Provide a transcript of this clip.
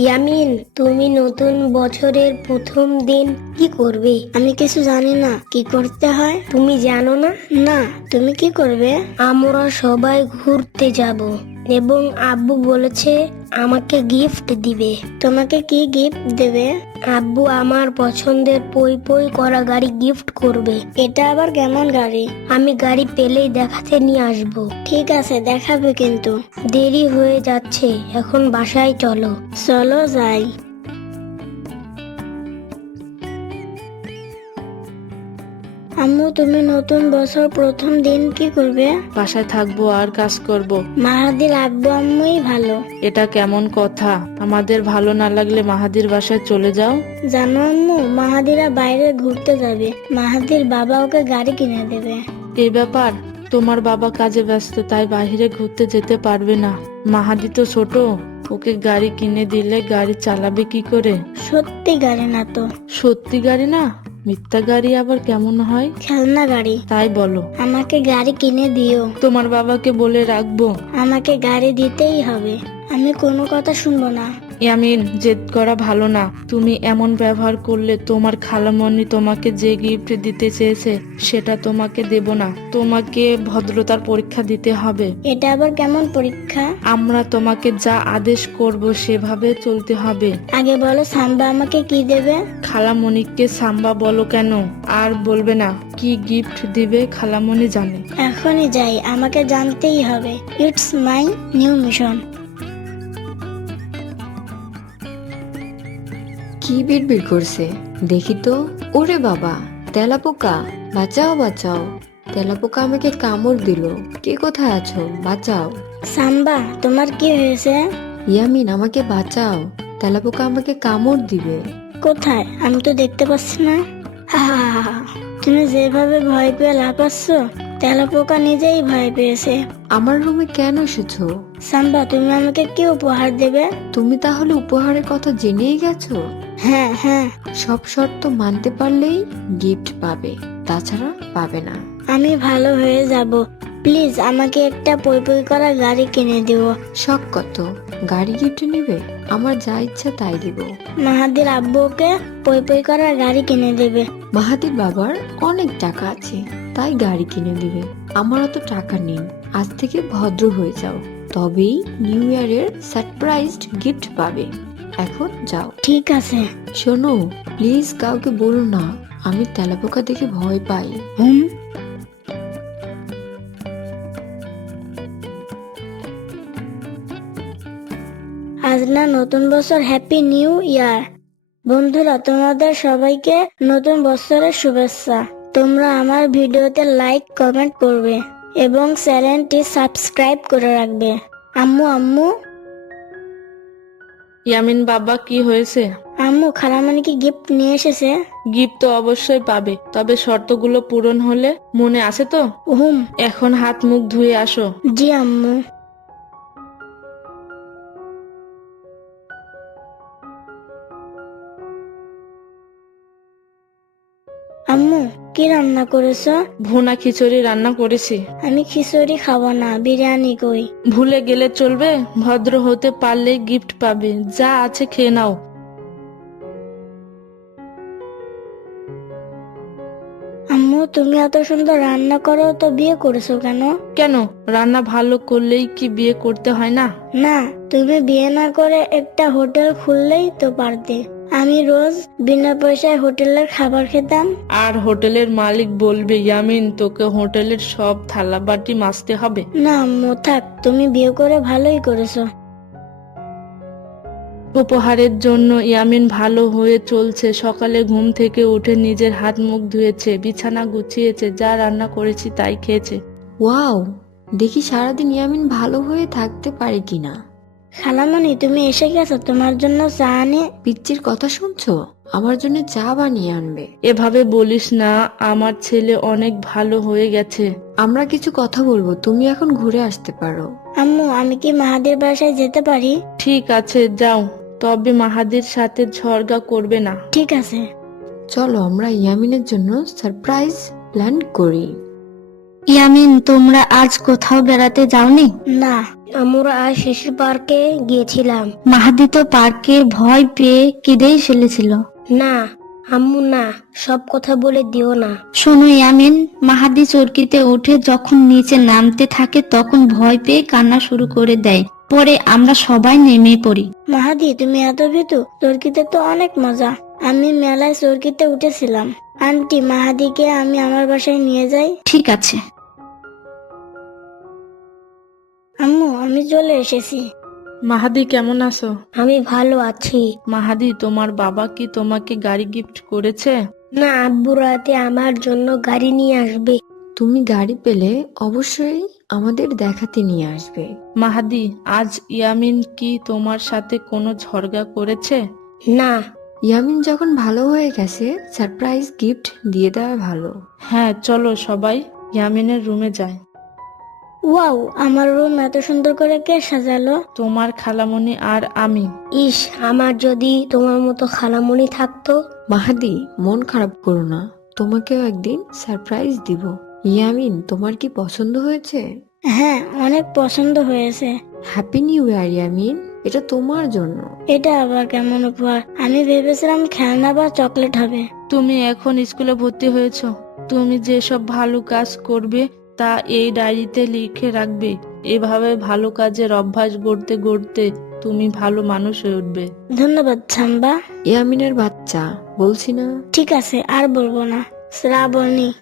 ইয়ামিন, তুমি নতুন বছরের প্রথম দিন কি করবে? আমি কিছু জানি না কি করতে হয়। তুমি জানো না? না, তুমি কি করবে? আমরা সবাই ঘুরতে যাব এবং আব্বু বলেছে আমাকে গিফট দিবে। তোমাকে কি গিফট দেবে? আব্বু আমার পছন্দের পই পই করা গাড়ি গিফট করবে। এটা আবার কেমন গাড়ি? আমি গাড়ি পেলেই দেখাতে নিয়ে আসব। ঠিক আছে, দেখাবে কিন্তু। দেরি হয়ে যাচ্ছে, এখন বাসায় চলো। চলো যাই। আম্মু, তুমি নতুন বছর প্রথম দিন কি করবে? বাসায় থাকবো আর কাজ করব। মাহাদির আব্বু আম্মুই ভালো। এটা কেমন কথা? আমাদের ভালো না লাগলে মাহাদির বাসায় চলে যাও। জানো আম্মু, মাহাদিরা বাইরে ঘুরতে যাবে। মাহাদির বাবা ওকে গাড়ি কিনে দেবে। এই ব্যাপার, তোমার বাবা কাজে ব্যস্ত, তাই বাইরে ঘুরতে যেতে পারবে না। মাহাদি তো ছোট, ওকে গাড়ি কিনে দিলে গাড়ি চালাবে কি করে? সত্যি গাড়ি না তো। সত্যি গাড়ি না, মিথ্যা গাড়ি আবার কেমন হয়? খেলনা গাড়ি। তাই বলো। আমাকে গাড়ি কিনে দিও। তোমার বাবাকে বলে রাখবো। আমাকে গাড়ি দিতেই হবে। আমি কোনো কথা শুনবো না। ইয়ামিন, জেদ করা ভালো না। তুমি এমন ব্যবহার করলে তোমার খালামণি তোমাকে যে গিফট দিতে চেয়েছে সেটা তোমাকে দেব না। তোমাকে ভদ্রতার পরীক্ষা দিতে হবে। এটা আবার কেমন পরীক্ষা? আমরা তোমাকে যা আদেশ করব সেভাবে চলতে হবে। আগে বলো, সাম্বা আমাকে কি দেবে? খালামণিকে সাম্বা বলো কেন? আর বলবে না। কি গিফট দিবে খালামণি জানে। এখনই যাই, আমাকে জানতেই হবে। It's my new mission. কি বিড়বিড় করছে দেখি তো। ওরে বাবা, তেলাপোকা, বাঁচাও বাঁচাও। তেলাপোকা আমাকে কামড় দিল। কে কোথায় আছো? বাঁচাও। সাম্বা, তোমার কি হয়েছে? ইয়ামিন, আমাকে বাঁচাও। তেলাপোকা আমাকে কামড় দিবে। কোথায়? আমি তো দেখতে পাচ্ছি না। হাহাহা, তুমি যেভাবে ভয় পেয়ে লাফাচ্ছ, তেলাপোকা নিজেই ভয় পেয়েছে। আমার রুমে কেন এসেছো? সাম্বা, তুমি আমাকে কি উপহার দেবে? তুমি তাহলে উপহারের কথা জেনেই গেছো? হ্যাঁ হ্যাঁ। সব শর্ত মানতে পারলেই গিফট পাবে, তাছাড়া পাবে না। আমি ভালো হয়ে যাব। প্লিজ আমাকে একটা পই পই করা গাড়ি কিনে দিও। শখ কত? গাড়ি গিফট নিবে? আমার যা ইচ্ছা তাই দিব। মাহাদির আব্বুকে পই পই করা গাড়ি কিনে দেবে। মাহাদির বাবার অনেক টাকা আছে, তাই গাড়ি কিনে দিবে। আমার অত টাকা নেই। আজ থেকে ভদ্র হয়ে যাও, তবেই নিউ ইয়ারের সারপ্রাইজড গিফট পাবে। এখন যাও। ঠিক আছে। শোনো, প্লিজ কাউকে বলো না আমি তেলাপোকা দেখে ভয় পাই। হুম। আজ না নতুন বছর। Happy new year. বন্ধুরা, তোমাদের সবাইকে নতুন বছরের শুভেচ্ছা। তোমরা আমার ভিডিওতে লাইক কমেন্ট করবে এবং চ্যানেলটি সাবস্ক্রাইব করে রাখবে। আম্মু আম্মু ইয়ামিন বাবা, কি হয়েছে? আম্মু, খালামণি কি গিফট নিয়ে এসেছে? গিফট তো অবশ্যই পাবে, তবে শর্তগুলো পূরণ হলে। মনে আছে তো? হুম। এখন হাত মুখ ধুয়ে আসো। জি আম্মু। আম্মু, কি রান্না করেছো? ভুনা খিচুড়ি রান্না করেছি। আমি খিচুড়ি খাবো না, বিরিয়ানি কই। ভুলে গেলে চলবে? ভদ্র হতে পারলেই গিফট পাবে। যা আছে খেয়ে নাও। আম্মু, তুমি এত সুন্দর রান্না করো, তো বিয়ে করেছো কেন? কেন, রান্না ভালো করলেই কি বিয়ে করতে হয় না? না, তুমি বিয়ে না করে একটা হোটেল খুললেই তো পারতে। আমি রোজ বিনা পয়সায় হোটেলের খাবার খেতাম। আর হোটেলের মালিক বলবে ইয়ামিন তোকে হোটেলের সব থালা বাটি মাজতে হবে। না আম্মু, থাক, তুমি বিয়ে করে ভালোই করেছো। উপহারের জন্য ইয়ামিন ভালো হয়ে চলছে। সকালে ঘুম থেকে উঠে নিজের হাত মুখ ধুয়েছে, বিছানা গুছিয়েছে, যা রান্না করেছি তাই খেয়েছে। ওয়াও, দেখি সারাদিন ইয়ামিন ভালো হয়ে থাকতে পারে কিনা। খালামণি, তুমি এসে গেছো, তোমার জন্য চা আনে। পিচ্চির কথা শুনছো? আমার জন্য চা বানিয়ে আনবে। এভাবে বলিস না, আমার ছেলে অনেক ভালো হয়ে গেছে। আমরা কিছু কথা বলবো, তুমি এখন ঘুরে আসতে পারো। আম্মু, আমি কি মাহাদির বাসায় যেতে পারি? ঠিক আছে, যাও, তবে মাহাদির সাথে ঝগড়া করবে না। ঠিক আছে। চলো আমরা ইয়ামিনের জন্য সারপ্রাইজ প্ল্যান করি। ইয়ামিন, তোমরা আজ কোথাও বেড়াতে যাওনি? না, আমরা আজ শিশু পার্কে গিয়েছিলাম। মাহাদি তো পার্কে ভয় পেয়ে কেঁদেই ফেলেছিল। না আম্মু না, সব কথা বলে দিও না। শোনো ইয়ামিন, মাহাদি চরকিতে উঠে যখন নিচে নামতে থাকে তখন ভয় পেয়ে কান্না শুরু করে দেয়। পরে আমরা সবাই নেমে পড়ি। মাহাদি তুমি এত ভীতু? চরকিতে তো অনেক মজা। আমি মেলায় চরকিতে উঠেছিলাম। আন্টি, মাহাদিকে আমি আমার বাসায় নিয়ে যাই। ঠিক আছে আম্মু, আমি চলে এসেছি। মাহাদি কেমন আছো? আমি ভালো আছি। মাহাদি, তোমার বাবা কি তোমাকে গাড়ি গিফট করেছে? না, আব্বু রাতে আমার জন্য গাড়ি নিয়ে আসবে। তুমি গাড়ি পেলে অবশ্যই আমাদের দেখাতে নিয়ে আসবে। মাহাদি, আজ ইয়ামিন কি তোমার সাথে কোনো ঝগড়া করেছে? না। ইয়ামিন যখন ভালো হয়ে গেছে, সারপ্রাইজ গিফট দিয়ে দেওয়া ভালো। হ্যাঁ, চলো সবাই ইয়ামিনের রুমে যাই। ওয়াও, আমার রুম এত সুন্দর করে কে সাজালো? তোমার খালামণি আর আমি। ইস, আমার যদি তোমার মতো খালামণি থাকতো। মাহাদি, মন খারাপ করো না, তোমাকেও একদিন সারপ্রাইজ দিব। ইয়ামিন, তোমার কি পছন্দ হয়েছে? হ্যাঁ, অনেক পছন্দ হয়েছে। হ্যাপি নিউ ইয়ার ইয়ামিন, এটা তোমার জন্য। এটা আবার কেমন উপহার? আমি ভেবেছিলাম খেলনা বা চকলেট হবে। তুমি এখন স্কুলে ভর্তি হয়েছো। তুমি যেসব ভালো কাজ করবে তা এই ডায়েরিতে লিখে রাখবে। এভাবে ভালো কাজের অভ্যাস গড়তে গড়তে তুমি ভালো মানুষ হয়ে উঠবে। ধন্যবাদ ছাম্বা। ইয়ামিনের বাচ্চা, বলছি না। ঠিক আছে, আর বলবো না। শ্রাবণী।